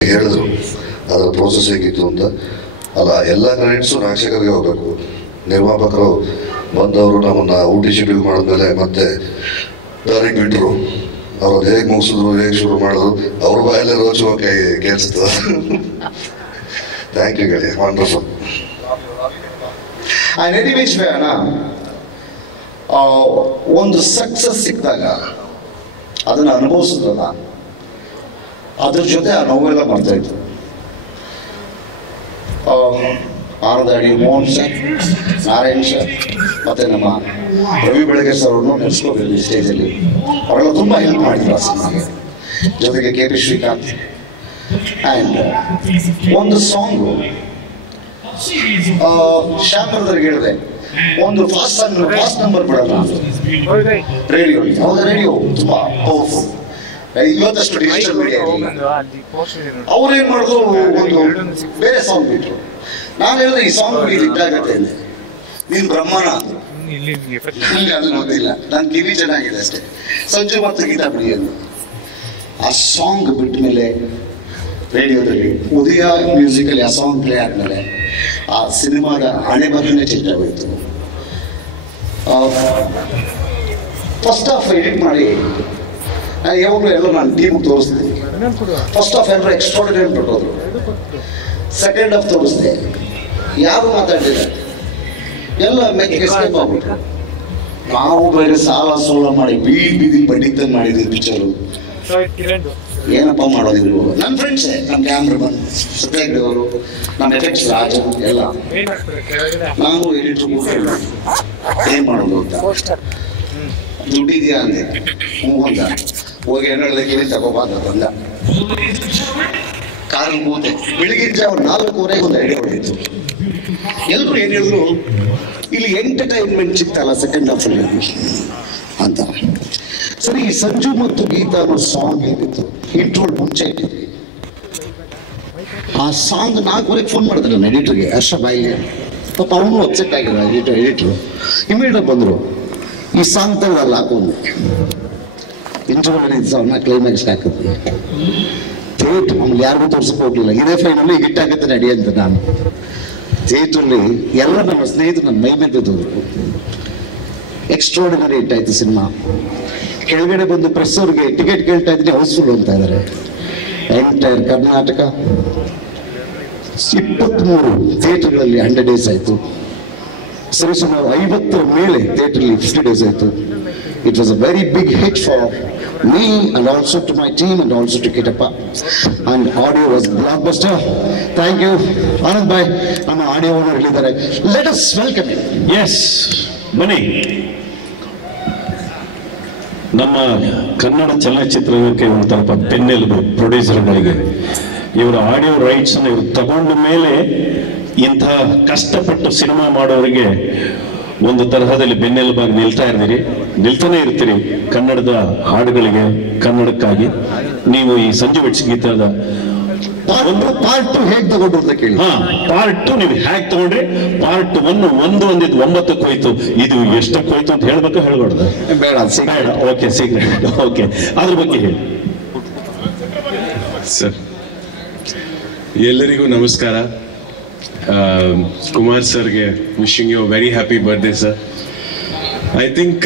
ಹೇಳಿದ್ರು ಅದರ ಪ್ರೋಸೆಸ್ ಹೇಗಿತ್ತು ಅಂತ. ಅಲ್ಲ, ಎಲ್ಲ ಕ್ರೆಡಿಟ್ಸು ನಾಗಶೇಖರ್ಗೆ ಹೋಗಬೇಕು. ನಿರ್ಮಾಪಕರು ಬಂದವರು ನಮ್ಮನ್ನು ಊಟಿ ಶೆಡ್ಯೂಲ್ ಮಾಡಿದ್ಮೇಲೆ ಮತ್ತೆ ದಾರಿಗೆ ಬಿಟ್ಟರು. ಅವ್ರು ಹೇಗೆ ಮುಗಿಸಿದ್ರು, ಹೇಗೆ ಶುರು ಮಾಡಿದ್ರು, ಅವ್ರ ಬಾಯಲ್ಲೇ ರೋಚುವ ಕೇಳಿಸ್ತದೆ. ಥ್ಯಾಂಕ್ ಯು ಗೆಳೆಯ, ವಂಡರ್ಫುಲ್. ಎನಿವೇಸ್ ಅಣ್ಣ, ಒಂದು ಸಕ್ಸಸ್ ಸಿಕ್ಕಿದಾಗ ಅದನ್ನು ಅನುಭವಿಸಿದ್ರಲ್ಲ, ಅದ್ರ ಜೊತೆ ಆ ನೋವೆಲ್ಲ ಮಾಡ್ತಾಯಿತ್ತು. ಆರದಾಡಿ ಮೋಹನ್ ಸರ್, ನಾರಾಯಣ್ ಸರ್, ಮತ್ತು ನಮ್ಮ ರವಿ ಬೆಳಗ್ಗೆ ಸರ್ ಅವ್ರನ್ನು ನೆನೆಸ್ಕೋಬೇಕು ಸ್ಟೇಜಲ್ಲಿ. ಅವರೆಲ್ಲ ತುಂಬ ಹೆಲ್ಪ್ ಮಾಡಿದ್ರು ಆ ಸಿನಿಮಾಗೆ. ಜೊತೆಗೆ ಕೆ ಪಿ ಶ್ರೀಕಾಂತ್. ಆ್ಯಂಡ್ ಒಂದು ಸಾಂಗು ಶ್ಯಾಮರ್ದವ್ರಿಗೆ ಹೇಳಿದೆ, ಒಂದು ಫಾಸ್ಟ್ ನಂಬರ್ ಬಿಡೋಣ ರೇಡಿಯೋ. ಅವಾಗ ರೇಡಿಯೋ ತುಂಬ ಪವರ್ಫುಲ್, ಇವತ್ತಷ್ಟು ಡಿಜಿಟಲ್ ಮೀಡಿಯಾ ಇರಲಿಲ್ಲ. ಅವ್ರೇನು ಮಾಡಿದ್ರು, ಒಂದು ಬೇರೆ ಸಾಂಗ್ ಬಿಟ್ಟರು. ನಾನು ಹೇಳಿದೆ ಈ ಸಾಂಗ್ ಬಿಡಿ ಇಟ್ಟಾಗತ್ತೆ ಅಂದೆ. ನೀನು ಬ್ರಹ್ಮನ ಅಂದರು. ನನಗೆ ಅದು ಗೊತ್ತಿಲ್ಲ, ನನ್ನ ಕಿವಿ ಚೆನ್ನಾಗಿದೆ ಅಷ್ಟೇ. ಸಂಜು ಮತ್ತು ಗೀತಾ ಬಿಡಿ ಅಂದು. ಆ ಸಾಂಗ್ ಬಿಟ್ಟ ಮೇಲೆ ರೇಡಿಯೋದಲ್ಲಿ ಉದಯ ಮ್ಯೂಸಿಕಲ್ಲಿ ಆ ಸಾಂಗ್ ಪ್ಲೇ ಆದಮೇಲೆ ಆ ಸಿನಿಮಾದ ಹಣೆ ಬರನೇ ಚೇಂಜ್ ಆಗೋಯಿತು. ಫಸ್ಟ್ ಹಾಫ್ ಎಡಿಟ್ ಮಾಡಿ ನಾನು ಯಾವಾಗಲೂ ಎಲ್ಲ ನಾನು ಟೀಮ್ಗೆ ತೋರಿಸ್ತೀನಿ. ಫಸ್ಟ್ ಹಾಫ್ ಎಲ್ಲರೂ ಎಕ್ಸ್ಟ್ರಾರ್ಡಿನರಿ ಬಿಟ್ಟೋದ್ರು. ಸೆಕೆಂಡ್ ಹಾಫ್ ತೋರಿಸ್ದೆ, ಯಾರು ಮಾತಾಡಲಿಲ್ಲ, ಎಲ್ಲ ಎಸ್ಕೇಪ್ ಆಗ್ಬಿಟ್ರು. ನಾವು ಬೇರೆ ಸಾಲ ಸೋಲ ಮಾಡಿ ಬೀದಿ ಬಡ್ಡಿದ್ದಂಗೆ ಮಾಡಿದ್ವಿ ಪಿಕ್ಚರು. ಏನಪ್ಪ ಮಾಡೋದಿದ್ರು. ನನ್ನ ಫ್ರೆಂಡ್ಸೇ, ನಮ್ಮ ಕ್ಯಾಮ್ರಾ ಬಂದು ಸತ್ಯಾಗ್ರಹ ಅವರು, ನಮ್ಮ ಎಫೆಕ್ಟ್ಸ್ ರಾಜು ಎಲ್ಲ. ನಾನು ಎಡಿಟ್ರು ಏನು ಮಾಡೋದು ಅಂತ. ದುಡ್ಡಿದೆಯಾ ಅಂದೆ. ಹ್ಞೂ ಅಂದ. ಹೋಗಿ ಎಣ್ಣೆ ಕೇಳಿ ತಗೋಬಾ ಅಂತ ಬಂದ. ಕಾರಲ್ಲಿ ಕೂತೆ. ಬೆಳಿಗ್ಗೆ ಜಾವ 4:15 ಒಂದು ಐಡಿಯಾ ಹೊಡೆಯಿತು. ಎಲ್ಲರೂ ಏನು ಹೇಳಿದ್ರು, ಇಲ್ಲಿ ಎಂಟರ್ಟೈನ್ಮೆಂಟ್ ಸಿಗ್ತಲ್ಲ ಸೆಕೆಂಡ್ ಹಾಫಲ್ಲಿ ಅಂತ. ಸರಿ, ಸಂಜು ಮತ್ತು ಗೀತಾ ಅನ್ನೋ ಸಾಂಗ್ ಏನಿತ್ತು, ಇಂಟ್ರೋಲ್ ಮುಂಚೆ ಇಟ್ಟಿದ್ವಿ. ಆ ಸಾಂಗ್ 4:15 ಫೋನ್ ಮಾಡಿದ್ರೆ ನಾನು ಎಡಿಟರ್ಗೆ, ಹರ್ಷ ಬಾಯಿಗೆ. ಪಾಪ ಅವನು ಅಪ್ಸೆಟ್ ಆಗಿಲ್ಲ ಎಡಿಟ್ರು. ಇಮಿಡಿಯೇಟ್ ಬಂದರು, ಈ ಸಾಂಗ್ ತಗೊಳ್ಳಲ್ಲ ಹಾಕೊಂಡು ಇಂಟ್ರೋಲ್ ಸಾಂಗ್ನ ಕ್ಲೈಮ್ಯಾಕ್ಸ್ಗೆ ಹಾಕಿದ್ವಿ. ಥಿಯೇಟ್ರ್ ನಮ್ಗೆ ಯಾರಿಗೂ ತೋರ್ಸಕ್ಕೆ ಹೋಗ್ಲಿಲ್ಲ. ಇದೇ ಫೈನಲ್ಲಿ ಹಿಟ್ ಆಗುತ್ತೆ ನಡಿ ಅಂತ ನಾನು ಥಿಯೇಟ್ರಲ್ಲಿ ಎಲ್ಲ ನಮ್ಮ ಸ್ನೇಹಿತರು ನನ್ನ ಮೈ ಮೇಲೆ ಎಕ್ಸ್ಟ್ರಾರ್ಡಿನರಿ ಹಿಟ್ ಆಯ್ತು ಸಿನಿಮಾ. ಕೆಳಗಡೆ ಬಂದು ಪ್ರೆಸ್ ಅವ್ರಿಗೆ ಟಿಕೆಟ್ ಕೇಳ್ತಾ ಇದ್ದೀನಿ, ಹೌಸ್ಫುಲ್ ಅಂತ ಇದ್ದಾರೆ. ಎಂಟೈರ್ ಕರ್ನಾಟಕ 23 ಥಿಯೇಟರ್ಗಳಲ್ಲಿ 100 ಡೇಸ್ ಆಯಿತು. ಸರಿಸುಮಾರು 50 ಮೇಲೆ ಥಿಯೇಟರ್ಲಿ 50 ಡೇಸ್ ಆಯಿತು. It was a very big hit for me and also to my team and also to Kitappa, and audio was blockbuster. Thank you Anand bhai, ನಮ್ಮ ಆಡಿಯೋ ಓನರ್ ಹೇಳಿದ್ದಾರೆ. Let us welcome him. Yes, ಬನ್ನಿ. ನಮ್ಮ ಕನ್ನಡ ಚಲನಚಿತ್ರಕ್ಕೆ ಒಂದು ಸ್ವಲ್ಪ ಬೆನ್ನೆಲುಬು ಪ್ರೊಡ್ಯೂಸರ್ಗಳಿಗೆ. ಇವರ audio rights ಅನ್ನು ಇವರು ತಗೊಂಡ ಮೇಲೆ ಇಂಥ ಕಷ್ಟಪಟ್ಟು ಸಿನಿಮಾ ಮಾಡೋರಿಗೆ ಒಂದು ತರಹದಲ್ಲಿ ಬೆನ್ನೆಲುಬಾಗಿ ನಿಲ್ತಾನೆ ಇರ್ತೀರಿ ಕನ್ನಡದ ಹಾಡುಗಳಿಗೆ, ಕನ್ನಡಕ್ಕಾಗಿ. ನೀವು ಈ ಸಂಜು ವೆಟ್ಸ್ ಗೀತದ ಪಾರ್ಟ್ 2 ಹೇಗೆ ತಗೊಂಡು ಅಂತ ಕೇಳಿ. ಪಾರ್ಟ್ 2 ನೀವು ಹೇಗೆ ತಗೊಂಡ್ರಿ? ಪಾರ್ಟ್ 1 ಒಂದಿದ್ದು 9ಕ್ಕೆ ಹೋಯ್ತು, ಇದು ಎಷ್ಟಕ್ಕೆ ಹೋಯ್ತು ಅಂತ ಹೇಳ್ಬೇಕು, ಹೇಳ್ಬಾರ್ದು? ಬೇಡ. Okay, secret. ಓಕೆ, ಅದ್ರ ಬಗ್ಗೆ ಹೇಳಿ ಸರ್. ಎಲ್ಲರಿಗೂ ನಮಸ್ಕಾರ. ಕುಮಾರ್ ಸರ್ಗೆ wishing you very happy birthday sir. I think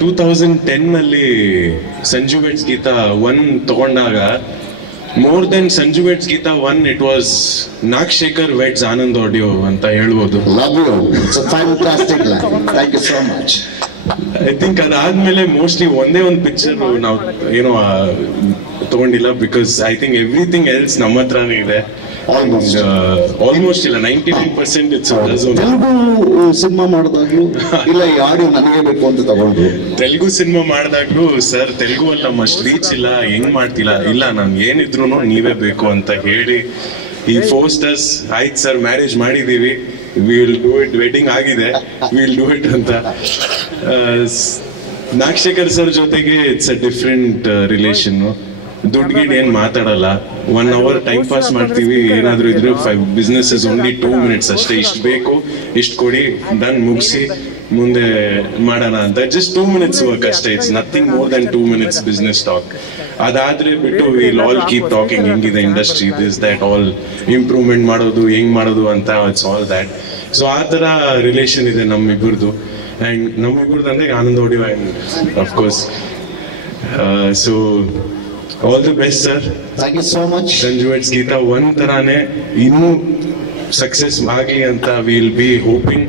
2010ನಲ್ಲಿ ಸಂಜು ವೆಟ್ಸ್ ಗೀತಾ 1 ತಗೊಂಡಾಗ, more than Sanju weds Geetha 1, it was Nagashekar weds Anand audio ಅಂತ ಹೇಳ್ಬೋದು. ಐ ಥಿಂಕ್ ಅದಾದ್ಮೇಲೆ ಮೋಸ್ಟ್ಲಿ ಒಂದೇ ಒಂದು ಪಿಕ್ಚರ್ ನಾವು ಏನೋ ತಗೊಂಡಿಲ್ಲ, because I think everything else ನಮ್ಮ ಹತ್ರನೇ ಇದೆ. ಆಲ್ಮೋಸ್ಟ್ ಇಲ್ಲ, 99% ಇಟ್ಸ್ ತೆಲುಗು ಸಿನಿಮಾ ಮಾಡಿದಾಗ್ಲೂ ಇಲ್ಲ ಈ ಆಡಿಯೋ ನನಗೆ ಬೇಕು ಅಂತ ತಗೊಂಡ್ರು. ತೆಲುಗು ಸಿನಿಮಾ ಮಾಡಿದಾಗ್ಲೂ ಸರ್, ತೆಲುಗು ಅಲ್ಲಿ ನಮ್ಮ ರೀಚ್ ಇಲ್ಲ, ಹೆಂಗ್ ಮಾಡ್ತಿಲ್ಲ, ಇಲ್ಲ ನಾನು ಏನಿದ್ರು ನೀವೇ ಬೇಕು ಅಂತ ಹೇಳಿ ಈ ಫೋರ್ಸ್ಟರ್ಸ್. ಆಯ್ತು ಸರ್, ಮ್ಯಾರೇಜ್ ಮಾಡಿದೀವಿ, ವಿಲ್ ಡೂ ಇಟ್, ವೆಡ್ಡಿಂಗ್ ಆಗಿದೆ, ವಿಲ್ ಡೂ ಇಟ್ ಅಂತ. ನಾಗಶೇಖರ್ ಸರ್ ಜೊತೆಗೆ ಇಟ್ಸ್ ಅ ಡಿಫ್ರೆಂಟ್ ರಿಲೇಷನ್. ದುಡ್ಡು ಗಿಡ್ ಏನ್ ಮಾತಾಡಲ್ಲ, 1 hour ಟೈಮ್ ಪಾಸ್ ಮಾಡ್ತೀವಿ. ಏನಾದ್ರು ಇದ್ರೆ 5 business is only 2 minutes ಅಷ್ಟೇ. ಇಷ್ಟು ಬೇಕು, ಇಷ್ಟು ಕೊಡಿ, ಡನ್, ಮುಗಿಸಿ ಮುಂದೆ ಮಾಡೋಣ ಅಂತ. ಜಸ್ಟ್ 2 minutes ವರ್ಕ್ ಅಷ್ಟೇ. It's nothing more than 2 minutes business talk. ಅದಾದ್ರೆ ಬಿಟ್ಟು ವಿಲ್ ಆಲ್ ಕೀಪ್ ಟಾಕಿಂಗ್ ಹೆಂಗಿದೆ industry this that all improvement ಮಾಡೋದು ಹೆಂಗ್ ಮಾಡೋದು ಅಂತ ಇಟ್ಸ್ ಆಲ್ ದ್ಯಾಟ್. ಸೊ ಆ ತರ ರಿಲೇಷನ್ ಇದೆ ನಮ್ಮಿಬ್ಬರದು. ಅಂಡ್ ನಮ್ಮಿಬ್ಬರದು ಅಂದ್ರೆ Anand audio and of course. So all the best sir. Thank you so much. Sanju weds Geetha ಒಂದ್ ತರಾನೇ ಇನ್ನೂ ಸಕ್ಸಸ್ ಆಗಲಿ ಅಂತ ವಿಲ್ ಬಿ ಹೋಪಿಂಗ್.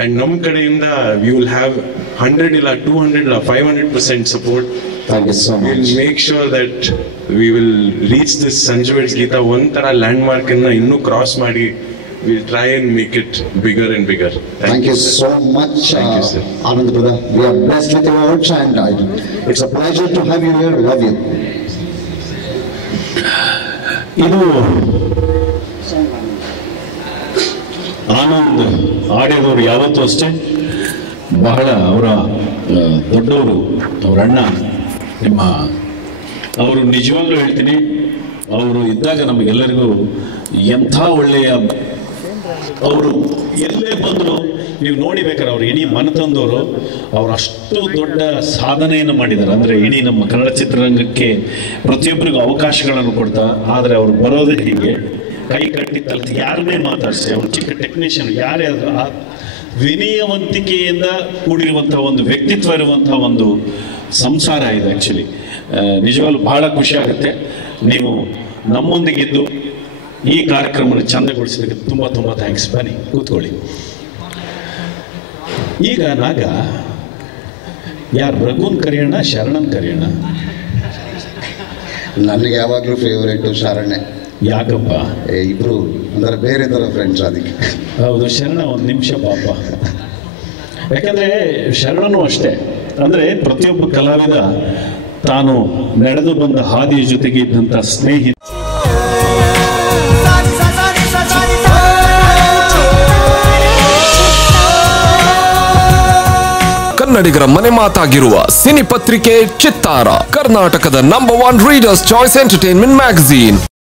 ಅಂಡ್ ನಮ್ಮ ಕಡೆಯಿಂದ ವಿ ವಿಲ್ ಹ್ಯಾವ್ 100 ಇಲ್ಲ 200 ಇಲ್ಲ 500% support. Thank you so much. Will make sure that we will reach this Sanju weds Geetha ಒಂಥರ ಲ್ಯಾಂಡ್ ಮಾರ್ಕ್ ಅನ್ನ ಇನ್ನೂ ಕ್ರಾಸ್ ಮಾಡಿ will try and make it bigger and bigger. Thank you so much, Anand brother. We are blessed with your words and it's a pleasure to have you here. Love you. ಇದು ಆನಂದ್ ಆಡಿಯೋದವರು ಯಾವತ್ತೂ ಅಷ್ಟೇ ಬಹಳ ಅವರ ದೊಡ್ಡವರು, ಅವರ ಅಣ್ಣ ನಿಮ್ಮ ಅವರು ನಿಜವಾಗ್ಲೂ ಹೇಳ್ತೀನಿ, ಅವರು ಇದ್ದಾಗ ನಮಗೆಲ್ಲರಿಗೂ ಎಂಥ ಒಳ್ಳೆಯ, ಅವರು ಎಲ್ಲೇ ಬಂದರು ನೀವು ನೋಡಿಬೇಕಾದ್ರೆ ಅವ್ರು ಇಡೀ ಮನತಂದವರು, ಅವರು ಅಷ್ಟು ದೊಡ್ಡ ಸಾಧನೆಯನ್ನು ಮಾಡಿದ್ದಾರೆ. ಅಂದರೆ ಇಡೀ ನಮ್ಮ ಕನ್ನಡ ಚಿತ್ರರಂಗಕ್ಕೆ ಪ್ರತಿಯೊಬ್ಬರಿಗೂ ಅವಕಾಶಗಳನ್ನು ಕೊಡ್ತಾ, ಆದರೆ ಅವರು ಬರೋದೇ ಹೀಗೆ ಕೈ ಕಟ್ಟಿ ತಲೆ ಯಾರನ್ನೇ ಮಾತಾಡಿಸಿ, ಅವ್ರು ಚಿಕ್ಕ ಟೆಕ್ನಿಷಿಯನ್ ಯಾರೇ ಆದರೂ ಆ ವಿನಯವಂತಿಕೆಯಿಂದ ಕೂಡಿರುವಂಥ ಒಂದು ವ್ಯಕ್ತಿತ್ವ ಇರುವಂಥ ಒಂದು ಸಂಸಾರ ಇದೆ. ಆ್ಯಕ್ಚುಲಿ ನಿಜವಾಗ್ಲೂ ಬಹಳ ಖುಷಿ ಆಗುತ್ತೆ ನೀವು ನಮ್ಮೊಂದಿಗಿದ್ದು ಈ ಕಾರ್ಯಕ್ರಮವನ್ನು ಚಂದಗೊಳಿಸಿದ್ದಕ್ಕೆ ತುಂಬ ತುಂಬ ಥ್ಯಾಂಕ್ಸ್. ಬನ್ನಿ ಕೂತ್ಕೊಳ್ಳಿ. ಈಗ ನಾಗ ಯಾರು ರಘುನ್ ಕರೆಯೋಣ ಶರಣನ್ ಕರೆಯೋಣ? ನನಗೆ ಯಾವಾಗಲೂ ಫೇವರೇಟು ಶರಣೆ. ಯಾಕಪ್ಪ? ಇಬ್ರು ಅಂದರೆ ಬೇರೆ ಥರ ಫ್ರೆಂಡ್ಸ್ ಅದಕ್ಕೆ. ಹೌದು, ಶರಣ ಒಂದು ನಿಮಿಷ ಪಾಪ. ಯಾಕಂದರೆ ಶರಣನು ಅಷ್ಟೇ, ಅಂದರೆ ಪ್ರತಿಯೊಬ್ಬ ಕಲಾವಿದ ತಾನು ನಡೆದು ಬಂದ ಹಾದಿಯ ಜೊತೆಗೆ ಇದ್ದಂಥ ಸ್ನೇಹಿತ. ಕನ್ನಡಿಗರ ಮನೆ ಮಾತಾಗಿರುವ ಸಿನಿ ಪತ್ರಿಕೆ ಚಿತ್ತಾರ, ಕರ್ನಾಟಕದ number 1 readers choice entertainment magazine.